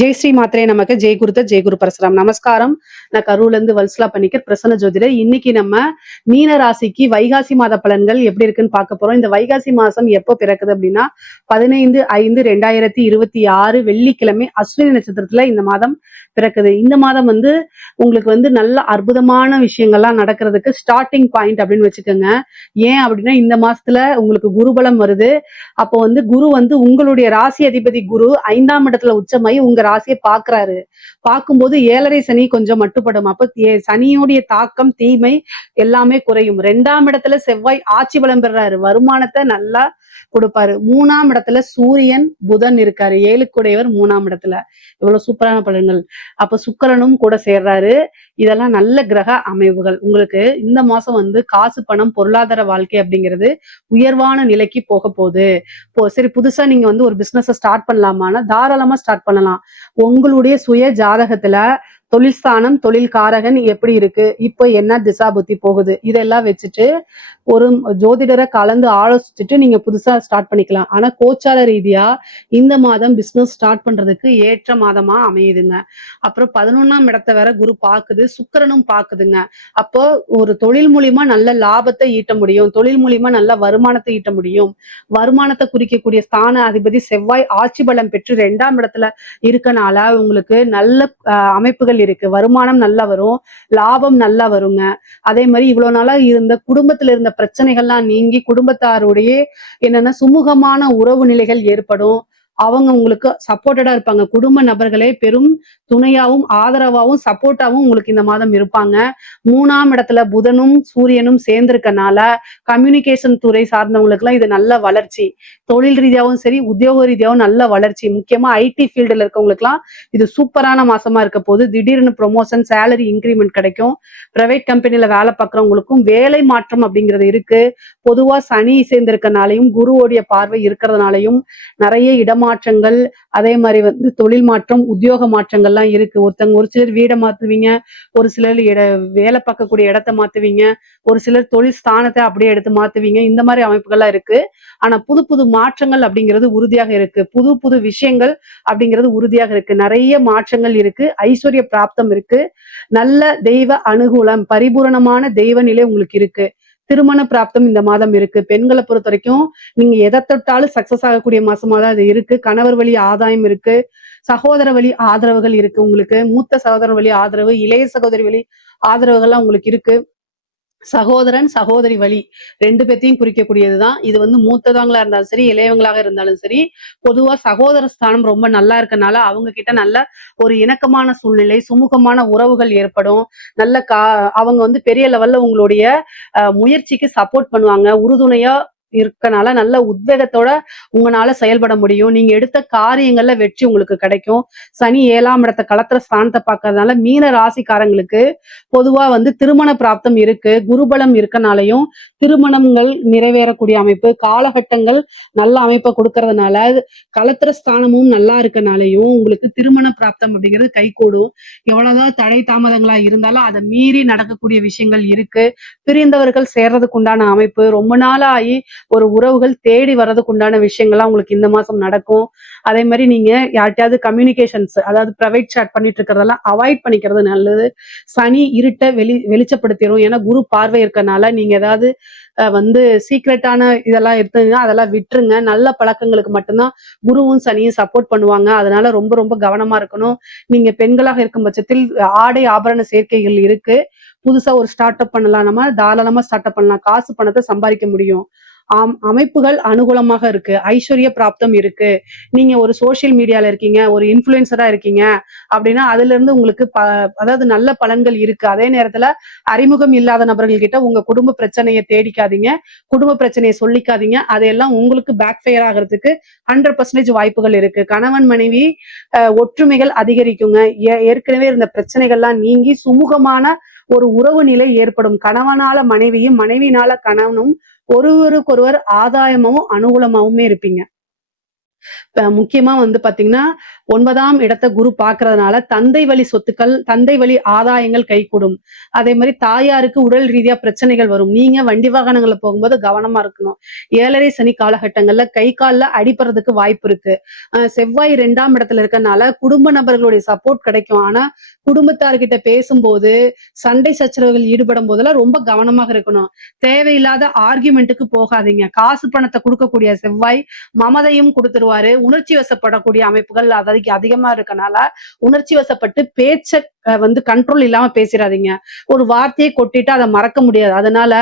ஜெய் ஸ்ரீ மாத்திரை நமக்கு ஜெய் குருத்த ஜெய் குரு பரசுராம். நமஸ்காரம். நான் கரூர்ல இருந்து வல்சலா பண்ணிக்கர் பிரசன்ன ஜோதிடர். இன்னைக்கு நம்ம மீன ராசிக்கு வைகாசி மாத பலன்கள் எப்படி இருக்குன்னு பார்க்க போறோம். இந்த வைகாசி மாசம் எப்போ பிறக்குது அப்படின்னா 15/5/2026 வெள்ளிக்கிழமை அஸ்வினி நட்சத்திரத்துல இந்த மாதம் பிறக்குது. இந்த மாதம் உங்களுக்கு நல்ல அற்புதமான விஷயங்கள்லாம் நடக்கிறதுக்கு ஸ்டார்டிங் பாயிண்ட் அப்படின்னு வச்சுக்கோங்க. ஏன் அப்படின்னா இந்த மாசத்துல உங்களுக்கு குருபலம் வருது. அப்போ குரு உங்களுடைய ராசி அதிபதி குரு 5ஆம் இடத்துல உச்சமாயி உங்க ராசியை பாக்குறாரு. பார்க்கும்போது 7.5 சனி கொஞ்சம் மட்டுப்படும். அப்ப சனியுடைய தாக்கம் தீமை எல்லாமே குறையும். 2ஆம் இடத்துல செவ்வாய் ஆட்சி பலம் பெறாரு, வருமானத்தை நல்லா கொடுப்பாரு. 3ஆம் இடத்துல சூரியன் புதன் இருக்காரு, 7க்குடையவர் 3ஆம் இடத்துல. இவ்வளவு சூப்பரான பலன்கள். அப்ப சுக்கிரனும் கூட சேர்றாரு. இதெல்லாம் நல்ல கிரக அமைவுகள். உங்களுக்கு இந்த மாசம் காசு பணம் பொருளாதார வாழ்க்கை அப்படிங்கிறது உயர்வான நிலைக்கு போக போகுது. சரி, புதுசா நீங்க ஒரு பிசினஸ் ஸ்டார்ட் பண்ணலாமான்னா தாராளமா ஸ்டார்ட் பண்ணலாம். உங்களுடைய சுய ஜாதகத்துல தொழில் ஸ்தானம் தொழில் காரகன் எப்படி இருக்கு, இப்போ என்ன திசா புத்தி போகுது, இதெல்லாம் வச்சுட்டு ஒரு ஜோதிடரை கலந்து ஆலோசிச்சுட்டு நீங்க புதுசா ஸ்டார்ட் பண்ணிக்கலாம். ஆனா கோச்சார ரீதியா இந்த மாதம் பிசினஸ் ஸ்டார்ட் பண்றதுக்கு ஏற்ற மாதமா அமையுதுங்க. அப்புறம் 11ஆம் இடத்தை வேற குரு பாக்குது, சுக்கிரனும் பாக்குதுங்க. அப்போ ஒரு தொழில் மூலியமா நல்ல லாபத்தை ஈட்ட முடியும், தொழில் மூலியமா நல்ல வருமானத்தை ஈட்ட முடியும். வருமானத்தை குறிக்கக்கூடிய ஸ்தான அதிபதி செவ்வாய் ஆட்சி பலம் பெற்று 2ஆம் இடத்துல இருக்கனால உங்களுக்கு நல்ல அமைப்புகள் இருக்கு. வருமானம் நல்லா வரும், லாபம் நல்லா வருங்க. அதே மாதிரி இவ்வளவு நாளா இருந்த குடும்பத்துல இருந்த பிரச்சனைகள்லாம் நீங்கி குடும்பத்தாருடைய சுமூகமான உறவு நிலைகள் ஏற்படும். அவங்க உங்களுக்கு சப்போர்ட்டடா இருப்பாங்க. குடும்ப நபர்களே பெரும் துணையாவும் ஆதரவாவும் சப்போர்ட்டாவும் உங்களுக்கு இந்த மாதம் இருப்பாங்க. 3ஆம் இடத்துல புதனும் சூரியனும் சேர்ந்திருக்கனால கம்யூனிகேஷன் துறை சார்ந்தவங்களுக்கு எல்லாம் இது நல்ல வளர்ச்சி. தொழில் ரீதியாவும் சரி, உத்தியோக ரீதியாவும் நல்ல வளர்ச்சி. முக்கியமா ஐடி ஃபீல்டுல இருக்கவங்களுக்கு எல்லாம் இது சூப்பரான மாசமா இருக்க போது. திடீர்னு ப்ரொமோஷன், சேலரி இன்கிரிமெண்ட் கிடைக்கும். பிரைவேட் கம்பெனில வேலை பார்க்கறவங்களுக்கும் வேலை மாற்றம் அப்படிங்கிறது இருக்கு. பொதுவா சனி சேர்ந்திருக்கனாலையும் குருவோடைய பார்வை இருக்கிறதுனாலையும் நிறைய இடமாற்றங்கள், அதே மாதிரி தொழில் மாற்றம், உத்தியோக மாற்றங்கள்லாம் இருக்கு. ஒரு சிலர் வீடை மாத்துவீங்க, ஒரு சிலர் வேலை பார்க்கக்கூடிய இடத்தை மாத்துவீங்க, ஒரு சிலர் தொழில் ஸ்தானத்தை அப்படியே எடுத்து மாத்துவீங்க. இந்த மாதிரி அமைப்புகள்லாம் இருக்கு. ஆனா புது புது மாற்றங்கள் அப்படிங்கிறது உறுதியாக இருக்கு. புது புது விஷயங்கள் அப்படிங்கிறது உறுதியாக இருக்கு. நிறைய மாற்றங்கள் இருக்கு. ஐஸ்வர்ய பிராப்தம் இருக்கு. நல்ல தெய்வ அனுகூலம், பரிபூரணமான தெய்வ நிலை உங்களுக்கு இருக்கு. திருமண பிராப்தம் இந்த மாதம் இருக்கு. பெண்களை பொறுத்த வரைக்கும் நீங்க எதை தொட்டாலும் சக்சஸ் ஆகக்கூடிய மாசமா தான் அது இருக்கு. கணவர் வழி ஆதாயம் இருக்கு, சகோதர வழி ஆதரவுகள் இருக்கு. உங்களுக்கு மூத்த சகோதரர் வழி ஆதரவு, இளைய சகோதரி வழி ஆதரவுகள்லாம் உங்களுக்கு இருக்கு. சகோதரன் சகோதரி வழி 2 பேத்தையும் குறிக்கக்கூடியதுதான் இது. மூத்தவங்களா இருந்தாலும் சரி, இளையவங்களாக இருந்தாலும் சரி, பொதுவா சகோதர ஸ்தானம் ரொம்ப நல்லா இருக்கனால அவங்க கிட்ட நல்ல ஒரு இணக்கமான சூழ்நிலை, சுமூகமான உறவுகள் ஏற்படும். நல்ல அவங்க பெரிய லெவல்ல உங்களுடைய முயற்சிக்கு சப்போர்ட் பண்ணுவாங்க. உறுதுணையா இருக்கனால நல்ல உத்வேகத்தோட உங்களால செயல்பட முடியும். நீங்க எடுத்த காரியங்கள்ல வெற்றி உங்களுக்கு கிடைக்கும். சனி 7ஆம் இடத்தை களத்திர ஸ்தானத்தை பார்க்கறதுனால மீன ராசிக்காரங்களுக்கு பொதுவா திருமண பிராப்தம் இருக்கு. குருபலம் இருக்கனாலையும் திருமணங்கள் நிறைவேறக்கூடிய அமைப்பு, காலகட்டங்கள் நல்ல அமைப்பை கொடுக்கறதுனால களத்திர ஸ்தானமும் நல்லா இருக்கனாலையும் உங்களுக்கு திருமண பிராப்தம் அப்படிங்கிறது கைகூடும். எவ்வளவுதான் தடை தாமதங்களா இருந்தாலும் அதை மீறி நடக்கக்கூடிய விஷயங்கள் இருக்கு. பிரிந்தவர்கள் சேர்றதுக்கு உண்டான அமைப்பு, ரொம்ப நாளாகி ஒரு உறவுகள் தேடி வர்றதுக்கு உண்டான விஷயங்கள்லாம் உங்களுக்கு இந்த மாசம் நடக்கும். அதே மாதிரி நீங்க யார்கிட்டயாவது கம்யூனிகேஷன்ஸ், அதாவது பிரைவேட் சாட் பண்ணிட்டு இருக்கிறதெல்லாம் அவாய்ட் பண்ணிக்கிறது நல்லது. சனி இருட்ட வெளிச்சப்படுத்திடும். ஏன்னா குரு பார்வை இருக்கனால நீங்க ஏதாவது சீக்ரெட்டான இதெல்லாம் எடுத்தீங்கன்னா அதெல்லாம் விட்டுருங்க. நல்ல பழக்கங்களுக்கு மட்டும்தான் குருவும் சனியும் சப்போர்ட் பண்ணுவாங்க. அதனால ரொம்ப ரொம்ப கவனமா இருக்கணும். நீங்க பெண்களாக இருக்கும் பட்சத்தில் ஆடை ஆபரண சேர்க்கைகள் இருக்கு. புதுசா ஒரு ஸ்டார்ட் அப் பண்ணலாம், நம்ம தாராளமா ஸ்டார்ட் அப் பண்ணலாம். காசு பணத்தை சம்பாதிக்க முடியும். அமைப்புகள் அனுகூலமாக இருக்கு. ஐஸ்வர்ய பிராப்தம் இருக்கு. நீங்க ஒரு சோசியல் மீடியால இருக்கீங்க, ஒரு இன்ஃபுளுசரா இருக்கீங்க அப்படின்னா அதுல இருந்து உங்களுக்கு அதாவது நல்ல பலன்கள் இருக்கு. அதே நேரத்துல அறிமுகம் இல்லாத நபர்கள் கிட்ட உங்க குடும்ப பிரச்சனையை தேடிக்காதீங்க, குடும்ப பிரச்சனையை சொல்லிக்காதீங்க. அதையெல்லாம் உங்களுக்கு பேக் ஃபயர் ஆகிறதுக்கு 100% வாய்ப்புகள் இருக்கு. கணவன் மனைவி ஒற்றுமைகள் அதிகரிக்குங்க. ஏற்கனவே இருந்த பிரச்சனைகள்லாம் நீங்கி சுமூகமான ஒரு உறவு நிலை ஏற்படும். கணவனால மனைவியும், மனைவினால கணவனும் ஒருவருக்கொருவர் ஆதாயமாவும் அனுகூலமாவுமே இருப்பீங்க. முக்கியமா வந்து பாத்தீங்கன்னா 9ஆம் இடத்த குரு பார்க்கறதுனால தந்தை வழி சொத்துக்கள், தந்தை வழி ஆதாயங்கள் கைகூடும். அதே மாதிரி தாயாருக்கு உடல் ரீதியா பிரச்சனைகள் வரும். நீங்க வண்டி வாகனங்கள்ல போகும்போது கவனமா இருக்கணும். 7.5 சனி காலகட்டங்கள்ல கை கால்ல அடிபடுறதுக்கு வாய்ப்பு இருக்கு. செவ்வாய் 2ஆம் இடத்துல இருக்கறனால குடும்ப நபர்களுடைய சப்போர்ட் கிடைக்கும். ஆனா குடும்பத்தார்கிட்ட பேசும்போது சண்டை சச்சரவுகள் ஈடுபடும் போதெல்லாம் ரொம்ப கவனமாக இருக்கணும். தேவையில்லாத ஆர்கியுமெண்ட்டுக்கு போகாதீங்க. காசு பணத்தை கொடுக்கக்கூடிய செவ்வாய் மமதையும் கொடுத்துருவாரு. உணர்ச்சி வசப்படக்கூடிய அமைப்புகள் அதிகமா இருக்கனால உணர்ச்சி வசப்பட்டு பேச்ச வந்து கண்ட்ரோல் இல்லாம பேசிடாதீங்க. ஒரு வார்த்தையை கொட்டிட்டு அதை மறக்க முடியாது. அதனால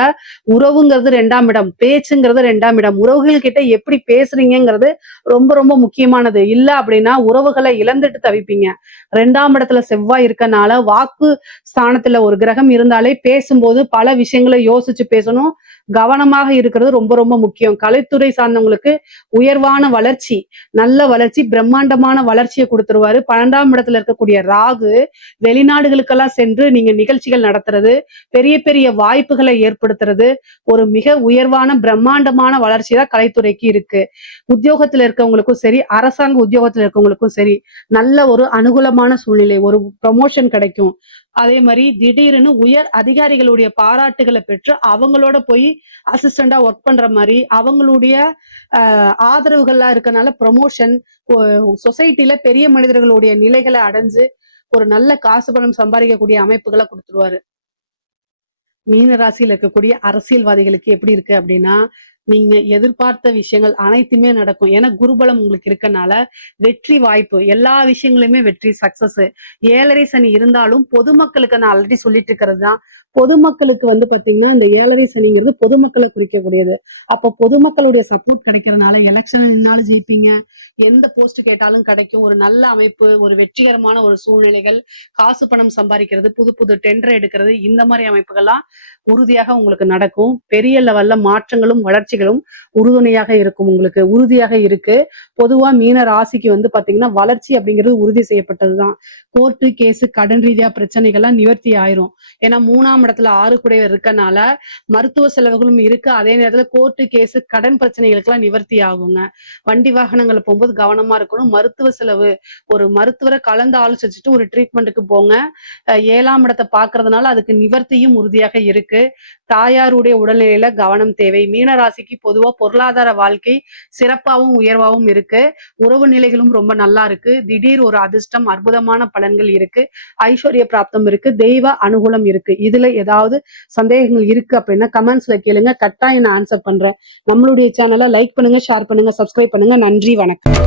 உறவுங்கிறது 2ஆம் இடம், பேச்சுங்கிறது 2ஆம் இடம். உறவுகள் கிட்ட எப்படி பேசுறீங்கிறது ரொம்ப ரொம்ப முக்கியமானது. இல்ல அப்படின்னா உறவுகளை இழந்துட்டு தவிப்பீங்க. 2ஆம் இடத்துல செவ்வாய் இருக்கனால வாக்கு ஸ்தானத்துல ஒரு கிரகம் இருந்தாலே பேசும்போது பல விஷயங்களை யோசிச்சு பேசணும். கவனமாக இருக்கிறது ரொம்ப ரொம்ப முக்கியம். கலைத்துறை சார்ந்தவங்களுக்கு உயர்வான வளர்ச்சி, நல்ல வளர்ச்சி, பிரம்மாண்டமான வளர்ச்சியை கொடுத்துருவாரு. 12ஆம் இடத்துல இருக்கக்கூடிய ராகு வெளிநாடுகளுக்கெல்லாம் சென்று நீங்க நிகழ்ச்சிகள் நடத்துறது, பெரிய பெரிய வாய்ப்புகளை ஏற்படுத்துறது, ஒரு மிக உயர்வான பிரம்மாண்டமான வளர்ச்சி தான் கலைத்துறைக்கு இருக்கு. உத்தியோகத்துல இருக்கவங்களுக்கும் சரி, அரசாங்க உத்தியோகத்துல இருக்கவங்களுக்கும் சரி, நல்ல ஒரு அனுகூலமான சூழ்நிலை, ஒரு ப்ரமோஷன் கிடைக்கும். அதே மாதிரி திடீர்னு உயர் அதிகாரிகளுடைய பாராட்டுகளை பெற்று அவங்களோட போய் அசிஸ்டண்டா ஒர்க் பண்ற மாதிரி அவங்களுடைய ஆதரவுகள்லாம் இருக்கனால ப்ரமோஷன், சொசைட்டில பெரிய மனிதர்களுடைய நிலைகளை அடைஞ்சு ஒரு நல்ல காசு பணம் சம்பாதிக்கக்கூடிய அமைப்புகளை கொடுத்துருவாரு. மீன ராசியில இருக்கக்கூடிய அரசியல்வாதிகளுக்கு எப்படி இருக்கு அப்படின்னா, நீங்க எதிர்பார்த்த விஷயங்கள் அனைத்துமே நடக்கும். ஏன்னா குருபலம் உங்களுக்கு இருக்கனால வெற்றி வாய்ப்பு, எல்லா விஷயங்களுமே வெற்றி, சக்சஸ். 7.5 சனி இருந்தாலும் பொதுமக்களுக்கு நான் ஆல்ரெடி சொல்லிட்டு இருக்கிறது தான். பொதுமக்களுக்கு வந்து பாத்தீங்கன்னா இந்த 7.5 சனிங்கிறது பொதுமக்களை குறிக்கக்கூடியது. அப்போ பொதுமக்களுடைய சப்போர்ட் கிடைக்கிறதுனால எலெக்ஷன் நின்னாலும் ஜெயிப்பீங்க, எந்த போஸ்ட் கேட்டாலும் கிடைக்கும். ஒரு நல்ல அமைப்பு, ஒரு வெற்றிகரமான ஒரு சூழ்நிலைகள், காசு பணம் சம்பாதிக்கிறது, புது புது டெண்டர் எடுக்கிறது, இந்த மாதிரி அமைப்புகள்லாம் உறுதியாக உங்களுக்கு நடக்கும். பெரிய லெவல்ல மாற்றங்களும் வளர்ச்சிகளும் உறுதுணையாக இருக்கும், உங்களுக்கு உறுதியாக இருக்கு. பொதுவா மீன ராசிக்கு வந்து பாத்தீங்கன்னா வளர்ச்சி அப்படிங்கிறது உறுதி செய்யப்பட்டதுதான். கோர்ட்டு கேஸ், கடன் ரீதியா பிரச்சனைகள்லாம் நிவர்த்தி ஆயிரும். ஏன்னா 3ஆம் இடத்துல 6 குடையவர் இருக்கனால மருத்துவ செலவுகளும் இருக்கு. அதே நேரத்துல கோர்ட்டு கேஸ், கடன் பிரச்சனைகளுக்கெல்லாம் நிவர்த்தி ஆகுங்க. வண்டி வாகனங்களை போகும்போது கவனமா இருக்கணும். மருத்துவ செலவு, ஒரு மருத்துவரை கலந்து ஆலோசிச்சுட்டு ஒரு ட்ரீட்மெண்ட்டுக்கு போங்க. 7ஆம் இடத்தை பாக்குறதுனால அதுக்கு நிவர்த்தியும் உறுதியாக இருக்கு. தாயாருடைய உடல்நிலையில கவனம் தேவை. மீன ராசிக்கு பொதுவா பொருளாதார வாழ்க்கை சிறப்பாகவும் உயர்வாகவும் இருக்கு. உறவு நிலைகளும் ரொம்ப நல்லா இருக்கு. திடீர் ஒரு அதிர்ஷ்டம், அற்புதமான பலன்கள் இருக்கு. ஐஸ்வர்ய பிராப்தம் இருக்கு. தெய்வ அனுகூலம் இருக்கு. இதுல ஏதாவது சந்தேகங்கள் இருக்கு அப்படின்னா கமெண்ட்ஸ்ல கேளுங்க, கட்டாயம் நான் ஆன்சர் பண்றேன். நம்மளுடைய சேனலை லைக் பண்ணுங்க, ஷேர் பண்ணுங்க, சப்ஸ்கிரைப் பண்ணுங்க. நன்றி, வணக்கம்.